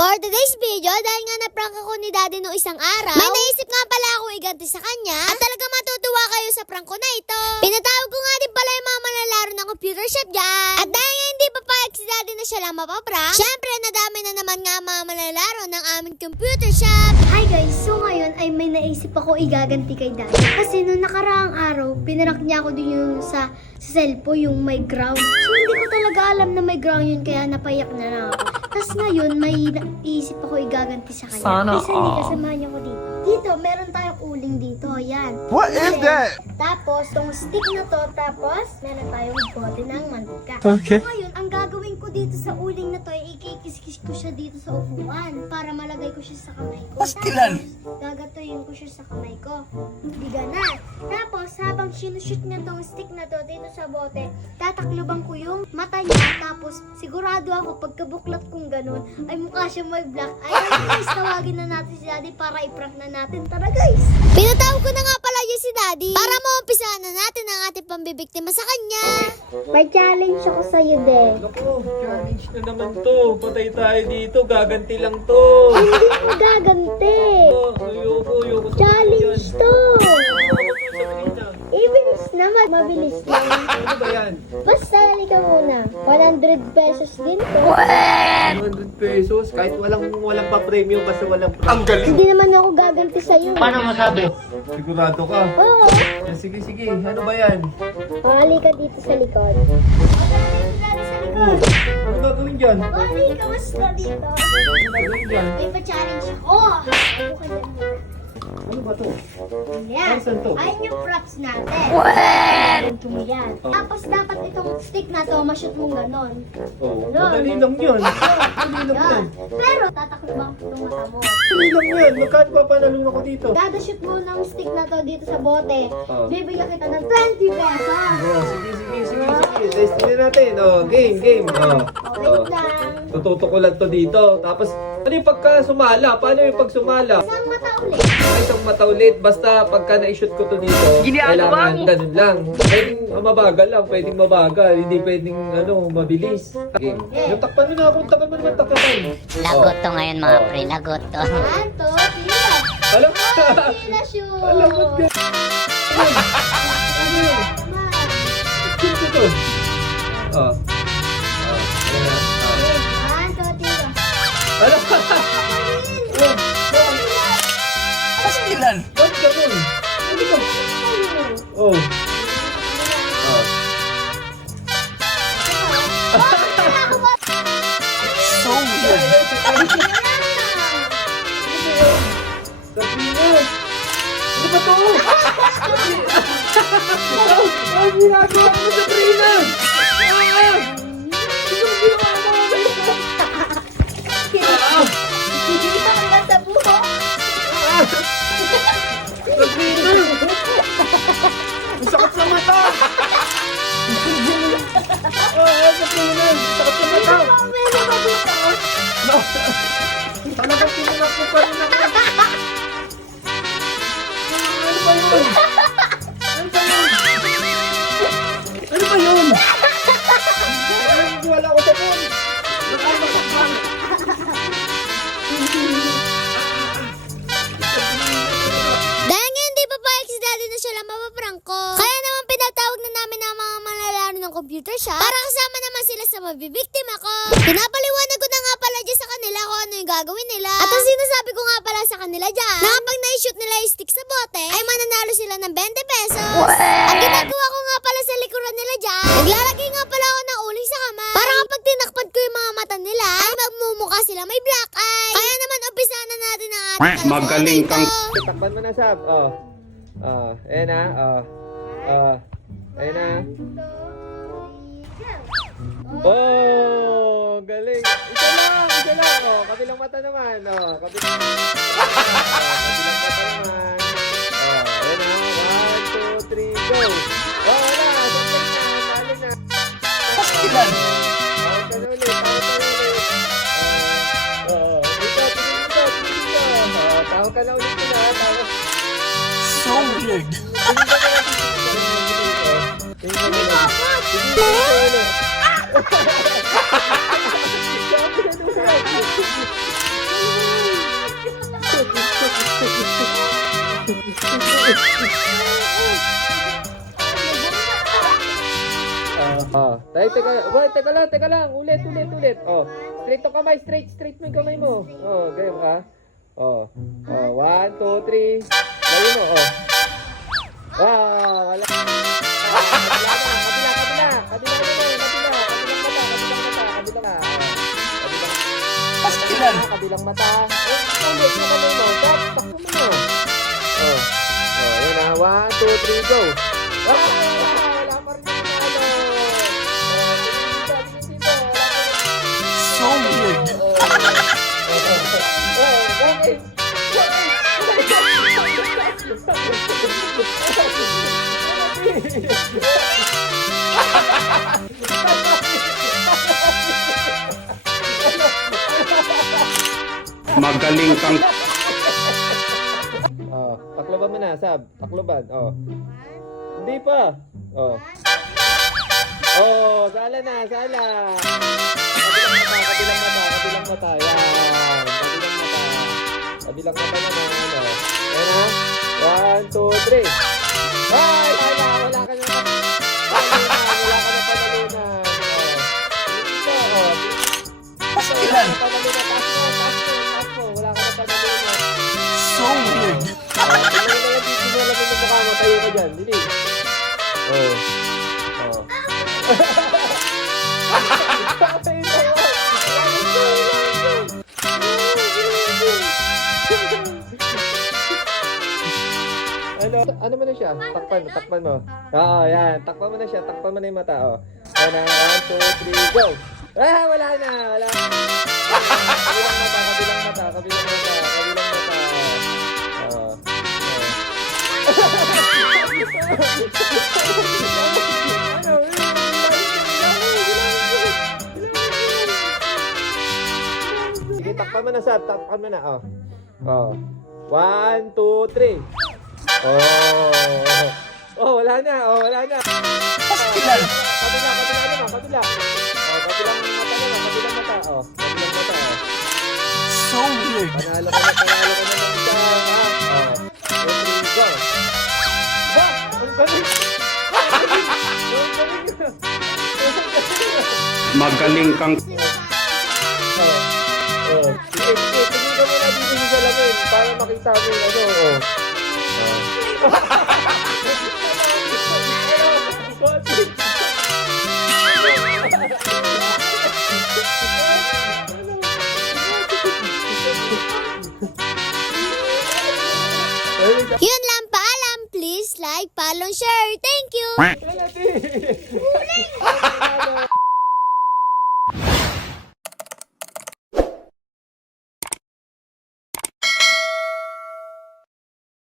For today's video, dahil nga na-prank ako ni Daddy noong isang araw, may naisip nga pala ako iganti sa kanya at talaga matutuwa kayo sa prank ko na ito. Pinatawag ko nga din pala yung mga manlalaro ng computer shop dyan. At dahil nga hindi papayag si Daddy na siya lang mapaprank, syempre nadami na naman nga mga manlalaro ng aming computer shop. Hi guys, so ngayon ay may naisip ako igaganti kay Daddy. Kasi nung nakaraang araw, pinarak niya ako din yung sa, sa cellphone, yung may ground. So hindi ko talaga alam na may ground yun, kaya napayak na lang ako. Tapos ngayon, may naisip ako igaganti sa kanya. Sana Kasi hindi all. kasamahan niya ko dito. Dito, meron tayong uling dito. Yan. What is that? Tapos, tong stick na to, tapos, meron tayong bote ng mantika. Okay. So ngayon, ang gagawin ko dito sa uling na to, ay ikikis-kis ko siya dito sa upuan para malagay ko siya sa kamay ko. Pastilan. Tapos, gagatuyin ko siya sa kamay ko. Biga na. Tapos, habang sinushoot niya tong stick na to dito sa bote, tatakloban ko yung mata niya. Tapos, sigurado ako, pagkabuklat kong ganun, ay mukha siya may black eye. Ay, guys, tawagin na natin si Daddy para i-prank na natin. Tara, guys! Pinatawag ko na nga pala yun si Daddy para maumpisahan na natin ang ating pambibiktima sa kanya. May challenge ako sa'yo, De. Naku, challenge na naman to. Patay tayo dito, gaganti lang to. Hindi ko gaganti. Oh, ayoko, ayoko sa Challenge to. Ayoko sa kanina. Ibilis naman. Mabilis lang. Ano ba yan? Basta, halika muna. 100 pesos din to. 100 pesos, kahit walang walang pa premium basta walang Ang Hindi naman ako gaganti sa'yo. Sigurado ka. Oo. Eh, Sige, sige. Ano ba yan? Oh, halika dito sa likod. sa likod. Ano gagawin dyan? Oh, halika basta dito. Ano gagawin dyan? May pa-challenge ako. Ano ka dyan? Ano ba to? Yan. Nasaan to? Ayun yung props natin. Mo yan. Tapos dapat itong stick na to, mashoot mong ganon. Oh, Ano? madali lang yun. Madali lang Yan. yan. Pero tatakloban ko itong mata mo. Madali lang yan. Magkano pa panalun ako dito? Dadashoot mo ng stick na to dito sa bote. Oh. Bibigyan kita ng 20 pesos. Oh, sige, sige, sige, sige. Testingin natin. Oh, game, game. Oh. Okay oh. lang. Tututukulan to dito. Tapos, ano yung pagka sumala? Paano yung pag sumala? Isang mata ulit. Ay, isang mata ulit. Basta pagka na-shoot ko to dito, kailangan ganun lang. Pwedeng mabagal lang, pwedeng mabagal. Hindi pwedeng, ano, mabilis. Game. Yung takpan mo na ako, takpan mo naman, takpan. Lagot to ngayon mga pre, lagot to. One, two, three. Alam Tila shoot. Alam mo, Oh. Oh. So weird. Sabrina! Ano ba to? Ang ginagawa mo, Sabrina! Ah! Ang computer shop para kasama naman sila sa mabibiktima ko. Pinapaliwanag ko na nga pala dyan sa kanila kung ano yung gagawin nila. At ang sinasabi ko nga pala sa kanila dyan, na kapag na-shoot nila yung stick sa bote, ay mananalo sila ng 20 pesos. Ang ginagawa ko nga pala sa likuran nila dyan, naglalagay nga pala ako ng uling sa kamay. Para kapag tinakpan ko yung mga mata nila, ay magmumukha sila may black eye. Kaya naman umpisa na natin ang ating Magaling kang- dito. Takpan mo na, Sab. Oh. Ah, ayan na. Oh. Ah. Ayan na. Oh, galing. Isa lang, isa lang. Oh, kabilang mata naman. Oh, kabilang, kabilang mata naman. Oh, ayan na. One, two, three, go. Oh, wala. Sabay na. Talo na. Pastilan. Tawag ka na ulit. Tawag ka na ulit. Oh, oh, dito, dito, dito. Oh, tawag ka na ulit na. Tawag. So weird. Tingin ka na ulit dito. Tingin ka na ulit. Tingin ka na Ah, ah. Oh, tayo, teka lang. Wait, teka lang, teka lang. Ulit, ulit, ulit. Oh, straight to kamay, straight, straight mo kamay mo. Oh, ganyan ka. Oh, oh, one, two, three. Layo mo, oh. Wow, wala. Wala na, kabila, kabila, kabila. Mata, kabilang mata. Oh, ulit yung kamay mo. Tap, takbo mo na. Oh, oh, yun na. One, two, three, go. Ah, wala pa rin yung ano. Oh, Magaling kang Oh, takloban mo na, Sab. Takloban. Oh. Hindi pa. Oh. Oh, sala na, sala. Kabilang mata, kabilang mata, kabilang mata. Yan. Kabilang mata. Kabilang mata naman. Oh. Ayan na. One, two, three. Ay, wala, wala ka na. Wala ka na panalunan. Oh. Dito, oh. Pastilan. Wala ka na panalunan. Dyan. Dili. Oh. Oh. Ano, ano mo na siya? Takpan takpan mo. Oo, yan. Takpan mo na siya. Takpan mo na yung mata, oh. Yan na. One, two, three, go. Ah, wala na. Wala na. Kabilang mata, kabilang mata, kabilang mata, kabilang mata. Sige, takpan mo na, Sab. Takpan mo na, oh. Oh. One, two, three. Oh. Oh, wala na. Oh, wala na. Pastilan. Kabila, kabila naman, kabila. Oh, kabilang mata naman, kabilang mata. Oh, kabilang mata. Oh. So weird. Panalo ka na, panalo ka na ng isa. Ha? Magaling kang Oh. Oh. Sige, sige. Ka muna dito sa salamin para makita mo yung ano. Oh. Yun lang, paalam. Please like, follow, share. Thank you!